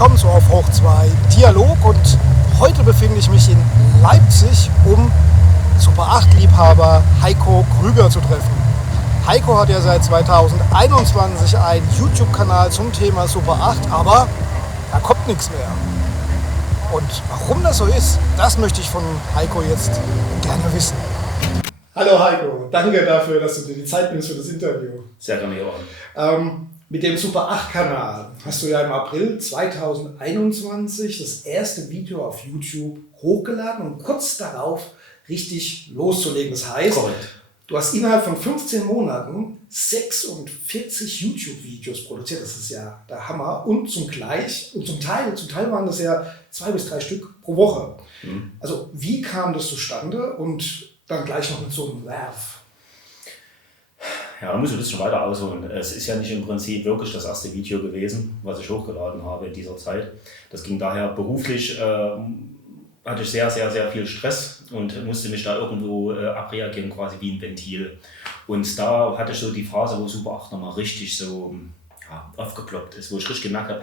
willkommen zu Auf Hoch 2 Dialog und heute befinde ich mich in Leipzig, um Super 8 Liebhaber Heiko Krüger zu treffen. Heiko hat ja seit 2021 einen YouTube-Kanal zum Thema Super 8, aber da kommt nichts mehr. Und warum das so ist, das möchte ich von Heiko jetzt gerne wissen. Hallo Heiko, danke dafür, dass du dir die Zeit nimmst für das Interview. Sehr gerne, Johann. Mit dem Super 8 Kanal hast du ja im April 2021 das erste Video auf YouTube hochgeladen und kurz darauf richtig loszulegen. Das heißt, Korrekt. Du hast innerhalb von 15 Monaten 46 YouTube-Videos produziert. Das ist ja der Hammer. Und zum Teil waren das ja 2 bis 3 Stück pro Woche. Mhm. Also wie kam das zustande und dann gleich noch mit so einem Werf? Ja, da muss ich ein bisschen weiter ausholen. Es ist ja nicht im Prinzip wirklich das erste Video gewesen, was ich hochgeladen habe in dieser Zeit. Das ging daher beruflich, hatte ich sehr viel Stress und musste mich da irgendwo abreagieren, quasi wie ein Ventil. Und da hatte ich so die Phase, wo Super 8 nochmal richtig so aufgeploppt ist, wo ich richtig gemerkt habe,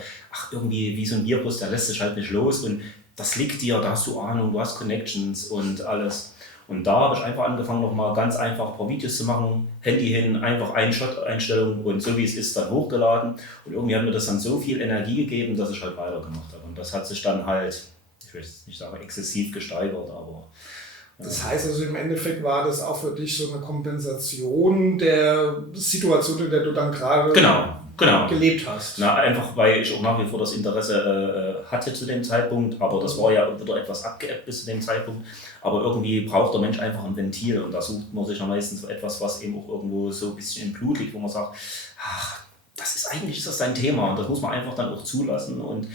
irgendwie wie so ein Virus, der lässt sich halt nicht los und das liegt dir, da hast du Ahnung, du hast Connections und alles. Und da habe ich einfach angefangen, nochmal ganz einfach ein paar Videos zu machen, Handy hin, einfach Shot-Einstellung und so wie es ist, dann hochgeladen. Und irgendwie hat mir das dann so viel Energie gegeben, dass ich halt weitergemacht habe. Und das hat sich dann halt, ich will jetzt nicht sagen exzessiv gesteigert, aber... Das heißt also im Endeffekt war das auch für dich so eine Kompensation der Situation, in der du dann gerade gelebt hast. Na, einfach weil ich auch nach wie vor das Interesse hatte zu dem Zeitpunkt, aber das war ja wieder etwas abgeebbt bis zu dem Zeitpunkt. Aber irgendwie braucht der Mensch einfach ein Ventil und da sucht man sich ja meistens etwas, was eben auch irgendwo so ein bisschen im Blut liegt, wo man sagt, ach, eigentlich ist das dein Thema und das muss man einfach dann auch zulassen und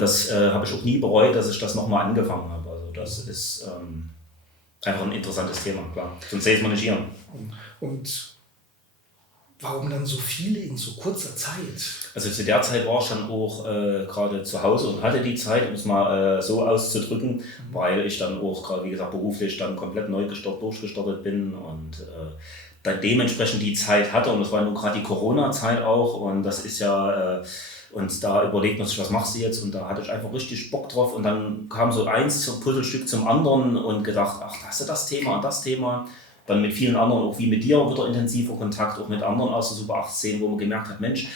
das habe ich auch nie bereut, dass ich das nochmal angefangen habe. Also das ist einfach ein interessantes Thema, klar. Sonst sähe es man nicht hier. Und warum dann so viele in so kurzer Zeit? Also zu der Zeit war ich dann auch gerade zu Hause und hatte die Zeit, um es mal so auszudrücken, weil ich dann auch gerade, wie gesagt, beruflich dann komplett neu durchgestartet bin und dann dementsprechend die Zeit hatte. Und das war nun gerade die Corona-Zeit auch und das ist ja... Und da überlegt man sich, was machst du jetzt? Und da hatte ich einfach richtig Bock drauf. Und dann kam so eins Puzzlestück zum anderen und gedacht, ach, da hast du das Thema und das Thema. Dann mit vielen anderen, auch wie mit dir, wieder intensiver Kontakt, auch mit anderen aus der Super 8-Szene, wo man gemerkt hat, Mensch,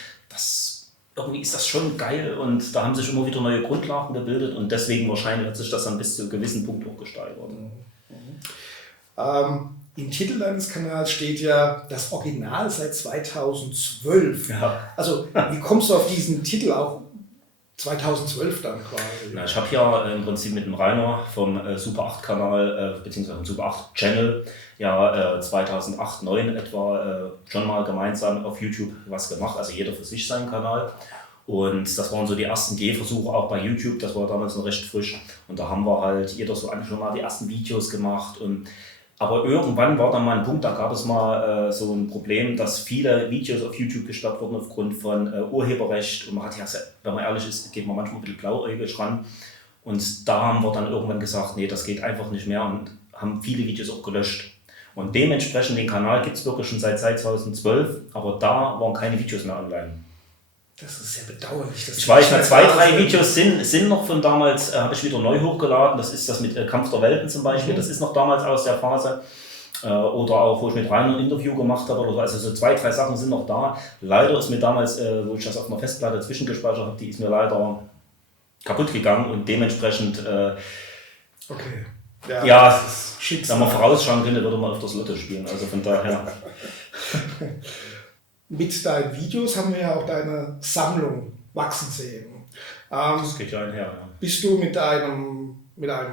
irgendwie ist das schon geil. Und da haben sich immer wieder neue Grundlagen gebildet. Und deswegen wahrscheinlich hat sich das dann bis zu einem gewissen Punkt auch gesteigert. Im Titel deines Kanals steht ja das Original seit 2012. Ja. Also wie kommst du auf diesen Titel auch 2012 dann quasi? Na, ich habe ja im Prinzip mit dem Rainer vom Super 8 Kanal beziehungsweise vom Super 8 Channel 2008, 2009 etwa schon mal gemeinsam auf YouTube was gemacht, also jeder für sich seinen Kanal. Und das waren so die ersten Gehversuche auch bei YouTube, das war damals noch recht frisch. Und da haben wir halt jeder so schon mal die ersten Videos gemacht. Aber irgendwann war dann mal ein Punkt, da gab es mal so ein Problem, dass viele Videos auf YouTube gesperrt wurden aufgrund von Urheberrecht. Und man hat ja, wenn man ehrlich ist, geht man manchmal ein bisschen blauäugig ran. Und da haben wir dann irgendwann gesagt, nee, das geht einfach nicht mehr und haben viele Videos auch gelöscht. Und dementsprechend den Kanal gibt es wirklich schon seit 2012, aber da waren keine Videos mehr online. Das ist sehr bedauerlich. Ich weiß nicht, 2, 3 Videos sind noch von damals, habe ich wieder neu hochgeladen. Das ist das mit Kampf der Welten zum Beispiel, das ist noch damals aus der Phase. Oder auch, wo ich mit Rainer ein Interview gemacht habe. Oder so. Also so 2, 3 Sachen sind noch da. Leider ist mir damals, wo ich das auf einer Festplatte zwischengespeichert habe, die ist mir leider kaputt gegangen und dementsprechend... Okay. Ja, wenn man vorausschauen könnte, würde man auf das Lotto spielen. Also von daher... Mit deinen Videos haben wir ja auch deine Sammlung wachsen sehen. Das geht ja einher. Ja. Bist du mit einem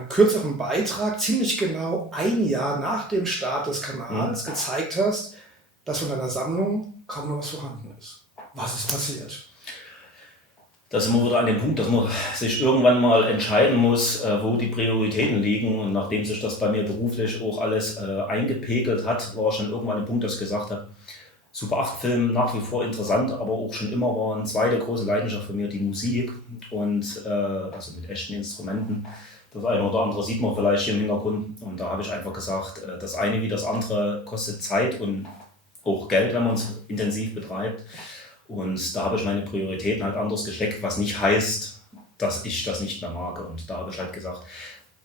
kürzeren Beitrag ziemlich genau ein Jahr nach dem Start des Kanals gezeigt hast, dass von deiner Sammlung kaum noch was vorhanden ist. Was ist passiert? Da sind wir wieder an dem Punkt, dass man sich irgendwann mal entscheiden muss, wo die Prioritäten liegen. Und nachdem sich das bei mir beruflich auch alles eingepegelt hat, war schon irgendwann ein Punkt, dass ich gesagt habe, Super 8-Film nach wie vor interessant, aber auch schon immer war eine zweite große Leidenschaft von mir die Musik und also mit echten Instrumenten. Das eine oder andere sieht man vielleicht hier im Hintergrund und da habe ich einfach gesagt, das eine wie das andere kostet Zeit und auch Geld, wenn man es intensiv betreibt. Und da habe ich meine Prioritäten halt anders gesteckt, was nicht heißt, dass ich das nicht mehr mag. Und da habe ich halt gesagt,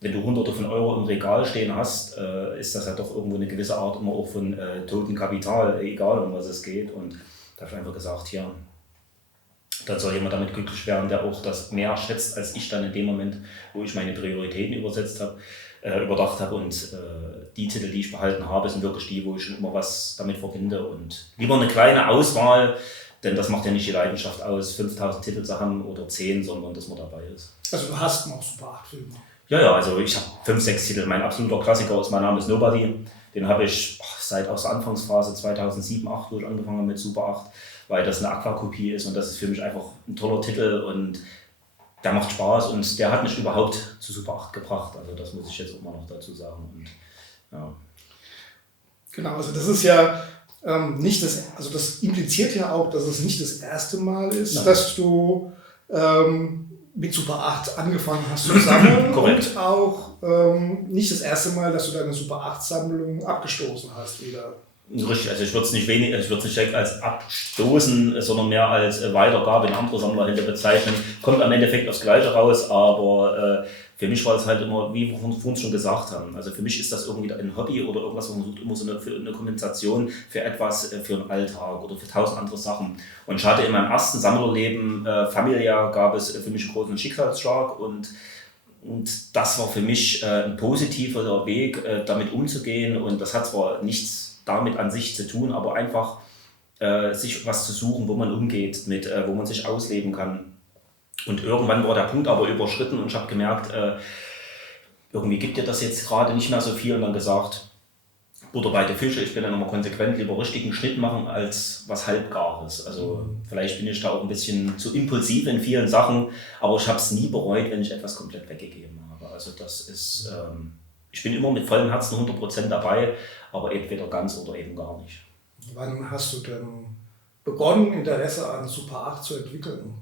wenn du Hunderte von Euro im Regal stehen hast, ist das ja doch irgendwo eine gewisse Art immer auch von totem Kapital, egal um was es geht. Und da habe ich einfach gesagt, hier, dann soll jemand damit glücklich werden, der auch das mehr schätzt als ich dann in dem Moment, wo ich meine Prioritäten überdacht habe. Und die Titel, die ich behalten habe, sind wirklich die, wo ich schon immer was damit verbinde. Und lieber eine kleine Auswahl, denn das macht ja nicht die Leidenschaft aus, 5000 Titel zu haben oder 10, sondern dass man dabei ist. Also du hast noch Super 8 Filme? Ja, also ich habe 5, 6 Titel. Mein absoluter Klassiker ist Mein Name ist Nobody. Den habe ich seit aus der Anfangsphase 2007, 2008, wo ich angefangen habe mit Super 8, weil das eine Aquakopie ist und das ist für mich einfach ein toller Titel und der macht Spaß und der hat mich überhaupt zu Super 8 gebracht. Also das muss ich jetzt auch mal noch dazu sagen. Und, ja. Genau, also das ist ja nicht das, also das impliziert ja auch, dass es nicht das erste Mal ist, dass du mit Super 8 angefangen hast zu sammeln und auch nicht das erste Mal, dass du deine Super 8 Sammlung abgestoßen hast wieder. Richtig, also ich würde es nicht direkt als abstoßen, sondern mehr als Weitergabe in andere Sammlerhände bezeichnen. Kommt am Endeffekt aufs Gleiche raus, aber für mich war es halt immer, wie wir vorhin schon gesagt haben, also für mich ist das irgendwie ein Hobby oder irgendwas, wo man sucht immer so eine Kompensation für etwas, für einen Alltag oder für 1000 andere Sachen. Und ich hatte in meinem ersten Sammlerleben familiär gab es für mich einen großen Schicksalsschlag und das war für mich ein positiver Weg, damit umzugehen und das hat zwar nichts damit an sich zu tun, aber einfach sich was zu suchen, wo man umgeht, wo man sich ausleben kann. Und irgendwann war der Punkt aber überschritten und ich habe gemerkt, irgendwie gibt dir das jetzt gerade nicht mehr so viel und dann gesagt, Butter bei der Fische, ich bin dann immer konsequent, lieber richtigen Schnitt machen als was Halbgares. Also vielleicht bin ich da auch ein bisschen zu impulsiv in vielen Sachen, aber ich habe es nie bereut, wenn ich etwas komplett weggegeben habe. Also das ist, ich bin immer mit vollem Herzen 100% dabei, aber entweder ganz oder eben gar nicht. Wann hast du denn begonnen, Interesse an Super 8 zu entwickeln?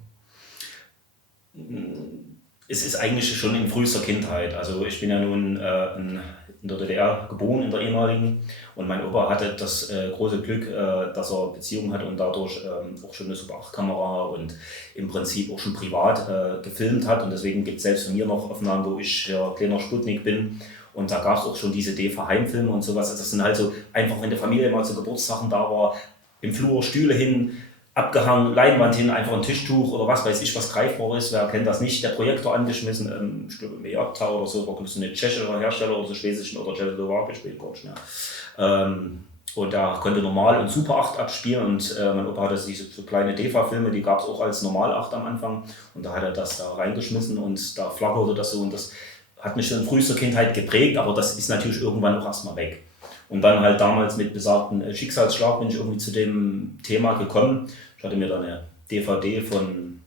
Es ist eigentlich schon in frühester Kindheit. Also ich bin ja nun in der DDR geboren, in der ehemaligen. Und mein Opa hatte das große Glück, dass er Beziehungen hatte und dadurch auch schon eine Super 8-Kamera und im Prinzip auch schon privat gefilmt hat. Und deswegen gibt es selbst von mir noch Aufnahmen, wo ich ja kleiner Sputnik bin. Und da gab es auch schon diese DV-Heimfilme und sowas. Das sind halt so einfach, wenn die Familie mal zu Geburtstagen da war, im Flur Stühle hin, abgehangen, Leinwand hin, einfach ein Tischtuch oder was weiß ich, was greifbar ist. Wer kennt das nicht? Der Projektor angeschmissen, ich glaube Meapta oder so, war eine tschechische Hersteller oder so, schwedischen oder tschechoslowakisch, spielt gar nicht mehr. Und da konnte Normal und Super 8 abspielen und mein Opa hatte diese so kleine DEFA-Filme, die gab es auch als Normal 8 am Anfang und da hat er das da reingeschmissen und da flackerte das so und das hat mich schon in frühester Kindheit geprägt, aber das ist natürlich irgendwann auch erstmal weg. Und dann halt damals mit besagten Schicksalsschlag bin ich irgendwie zu dem Thema gekommen. Ich hatte mir da eine DVD von,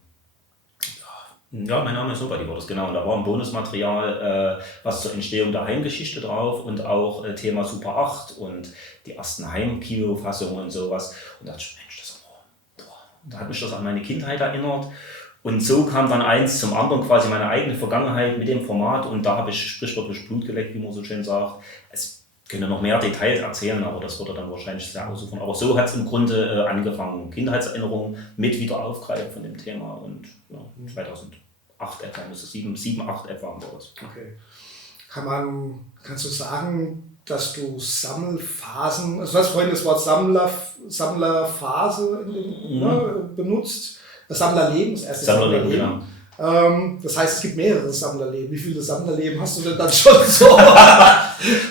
ja, mein Name ist Nobody war das, genau. Und da war ein Bonusmaterial, was zur Entstehung der Heimgeschichte drauf und auch Thema Super 8 und die ersten Heimkino-Fassungen und sowas. Und da dachte ich, Mensch, da hat mich das an meine Kindheit erinnert. Und so kam dann eins zum anderen, quasi meine eigene Vergangenheit mit dem Format. Und da habe ich sprichwörtlich Blut geleckt, wie man so schön sagt. Es können noch mehr Details erzählen, aber das würde dann wahrscheinlich sehr aussuchen. Aber so hat es im Grunde angefangen. Kindheitserinnerungen mit wieder aufgreifen von dem Thema. Und ja, 2008 etwa, muss es 7, 8 etwa war das. Okay. Kannst du sagen, dass du Sammelphasen, also du hast vorhin das Wort Sammlerphase benutzt, das Sammlerleben, das erste Sammlerleben. Ja. Das heißt, es gibt mehrere Sammlerleben. Wie viele Sammlerleben hast du denn dann schon so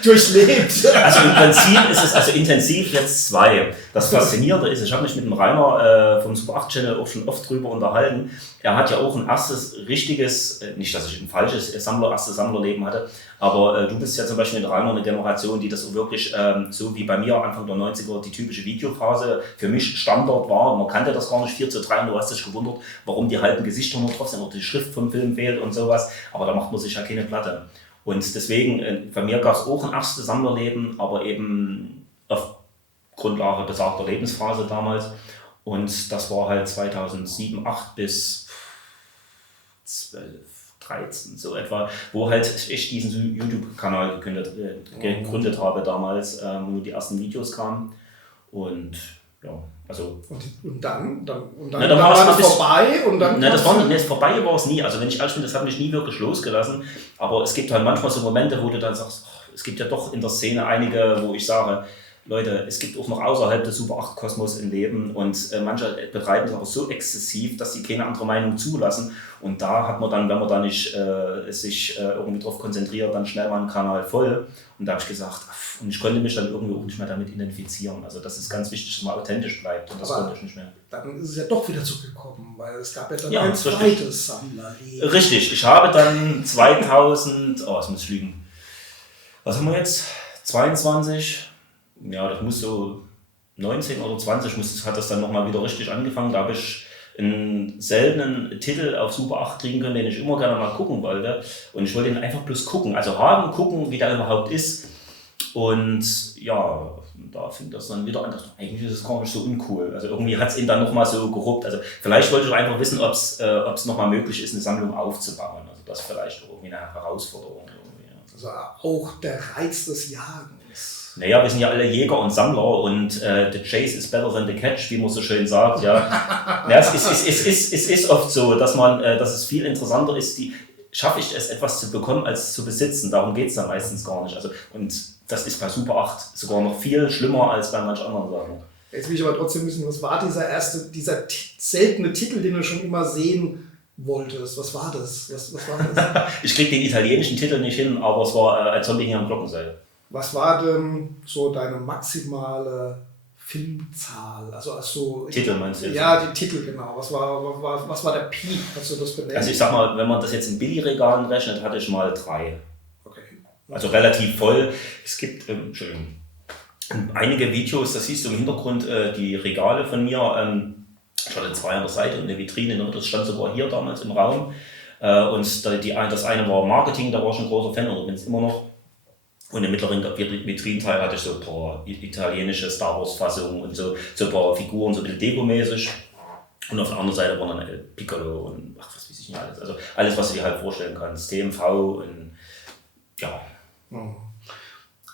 durchlebt? Also im Prinzip ist es also intensiv jetzt 2. Das Faszinierende ist, ich habe mich mit dem Rainer vom Super 8 Channel auch schon oft drüber unterhalten. Er hat ja auch ein erstes richtiges, nicht dass ich ein falsches erstes Sammlerleben hatte, aber du bist ja zum Beispiel mit Rainer eine Generation, die das wirklich so wie bei mir Anfang der 90er die typische Videophase für mich Standard war. Man kannte das gar nicht 4:3 und du hast dich gewundert, warum die halben Gesichter nur trotzdem noch die Schrift vom Film fehlt und sowas. Aber da macht man sich ja keine Platte. Und deswegen, bei mir gab es auch ein erstes Sammlerleben, aber eben auf Grundlage besagter Lebensphase damals. Und das war halt 2007, 8 bis 12, 13 so etwa, wo halt ich diesen YouTube-Kanal gegründet habe damals, wo die ersten Videos kamen. Und ja, Also, und dann war es vorbei und dann. Vorbei war es nie. Also wenn ich ehrlich bin, das hat mich nie wirklich losgelassen. Aber es gibt halt manchmal so Momente, wo du dann sagst, es gibt ja doch in der Szene einige, wo ich sage, Leute, es gibt auch noch außerhalb des Super 8 Kosmos ein Leben und manche betreiben es aber so exzessiv, dass sie keine andere Meinung zulassen. Und da hat man dann, wenn man da nicht sich irgendwie drauf konzentriert, dann schnell mal einen Kanal voll. Und da habe ich gesagt, und ich konnte mich dann irgendwie auch nicht mehr damit identifizieren. Also das ist ganz wichtig, dass man authentisch bleibt und das konnte ich nicht mehr. Dann ist es ja doch wieder zurückgekommen, weil es gab ja dann ein zweites Sammlerleben. Richtig, ich habe dann 2000, was muss ich lügen, was haben wir jetzt, 22, ja das muss so 19 oder 20 hat das dann nochmal wieder richtig angefangen. Da habe ich einen seltenen Titel auf Super 8 kriegen können, den ich immer gerne mal gucken wollte. Und ich wollte ihn einfach bloß gucken, also gucken, wie der überhaupt ist. Und ja, da fing das dann wieder an. Eigentlich ist es gar nicht so uncool. Also irgendwie hat es ihn dann nochmal so geruppt. Also vielleicht wollte ich einfach wissen, ob es nochmal möglich ist, eine Sammlung aufzubauen. Also das ist vielleicht irgendwie eine Herausforderung. Also auch der Reiz des Jagens. Naja, wir sind ja alle Jäger und Sammler und the chase is better than the catch, wie man so schön sagt. Ja. Es ist oft so, dass es viel interessanter ist, schaffe ich es, etwas zu bekommen, als zu besitzen. Darum geht es dann meistens gar nicht. Also, und das ist bei Super 8 sogar noch viel schlimmer als bei manch anderen Sachen. Jetzt will ich aber trotzdem wissen, was war dieser seltene Titel, den du schon immer sehen wolltest? Was war das? Was war das? Ich kriege den italienischen Titel nicht hin, aber es war ein Zombie hier am Glockenseil. Was war denn so deine maximale Filmzahl? Also Titel meinst du jetzt? Ja, die Titel, genau. Was war der Peak? Kannst du das benennen? Also ich sag mal, wenn man das jetzt in Billigregalen rechnet, hatte ich mal 3. Okay. Also relativ voll. Es gibt einige Videos, das siehst du im Hintergrund, die Regale von mir. Ich hatte 2 an der Seite und eine Vitrine, das stand sogar hier damals im Raum. Und das eine war Marketing, da war ich ein großer Fan oder bin es immer noch. Und im mittleren Vitrinenteil hatte ich so ein paar italienische Star Wars Fassungen und so ein paar Figuren, so ein bisschen Deko-mäßig. Und auf der anderen Seite waren dann Piccolo und was weiß ich nicht alles. Also alles, was du dir halt vorstellen kannst. TMV und ja.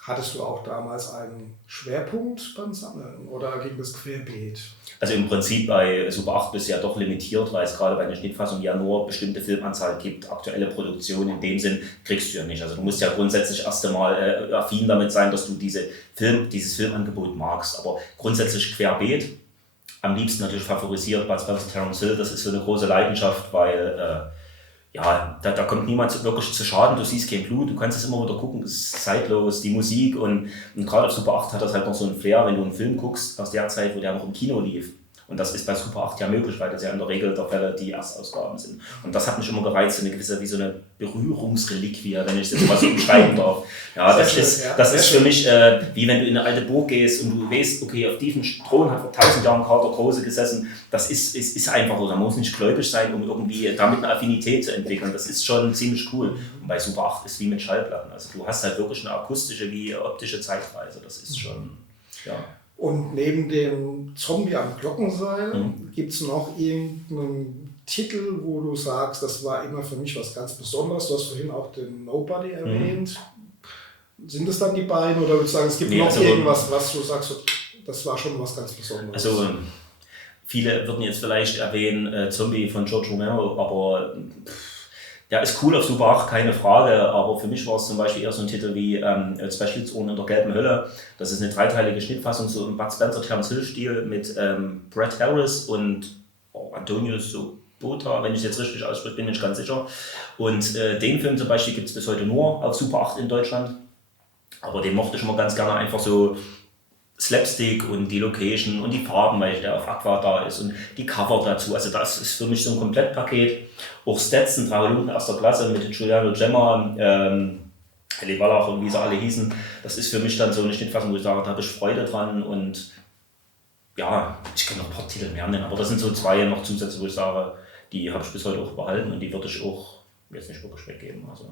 Hattest du auch damals einen Schwerpunkt beim Sammeln oder ging das querbeet? Also im Prinzip bei Super 8 bist du ja doch limitiert, weil es gerade bei der Schnittfassung ja nur bestimmte Filmanzahl gibt. Aktuelle Produktion in dem Sinn kriegst du ja nicht. Also du musst ja grundsätzlich erst einmal affin damit sein, dass du dieses Filmangebot magst. Aber grundsätzlich querbeet. Am liebsten natürlich favorisiert Bud Spencer, Terence Hill. Das ist so eine große Leidenschaft, weil da kommt niemand wirklich zu Schaden. Du siehst kein Blut, du kannst es immer wieder gucken. Es ist zeitlos, die Musik und gerade auf Super 8 hat das halt noch so einen Flair, wenn du einen Film guckst aus der Zeit, wo der noch im Kino lief. Und das ist bei Super 8 ja möglich, weil das ja in der Regel der Fälle die Erstausgaben sind. Und das hat mich immer gereizt, wie so eine Berührungsreliquie, wenn ich das mal so beschreiben darf. Ja, das ist für mich wie wenn du in eine alte Burg gehst und du weißt, okay, auf diesem Thron hat vor 1000 Jahren Karl der Große gesessen. Das ist einfach so, da muss nicht gläubig sein, um irgendwie damit eine Affinität zu entwickeln. Das ist schon ziemlich cool. Und bei Super 8 ist es wie mit Schallplatten. Also du hast halt wirklich eine akustische wie optische Zeitreise. Das ist schon, ja. Und neben dem Zombie am Glockenseil gibt es noch irgendeinen Titel, wo du sagst, das war immer für mich was ganz Besonderes. Du hast vorhin auch den Nobody erwähnt. Sind es dann die beiden oder würdest du sagen, es gibt noch irgendwas, was du sagst, das war schon was ganz Besonderes? Also viele würden jetzt vielleicht erwähnen Zombie von George Romero, aber der ist cool auf Super 8, keine Frage, aber für mich war es zum Beispiel eher so ein Titel wie Zwei Schlitzohren in der gelben Hölle. Das ist eine dreiteilige Schnittfassung, so im Bud Spencer, Terence Hill Stil mit Bret Harris und Antonio Sobota, wenn ich es jetzt richtig ausspreche, bin ich ganz sicher. Und den Film zum Beispiel gibt es bis heute nur auf Super 8 in Deutschland, aber den mochte ich immer ganz gerne, einfach so Slapstick und die Location und die Farben, weil der auf Aqua da ist und die Cover dazu. Also das ist für mich so ein Komplettpaket. Auch Stetson, 3 Minuten erster Klasse mit Giuliano Gemma, Heli Wallach und wie sie alle hießen. Das ist für mich dann so eine Schnittfassung, wo ich sage, da habe ich Freude dran und ja, ich kann noch ein paar Titel mehr nennen, aber das sind so 2 noch Zusätze, wo ich sage, die habe ich bis heute auch behalten und die würde ich auch jetzt nicht wirklich weggeben. Also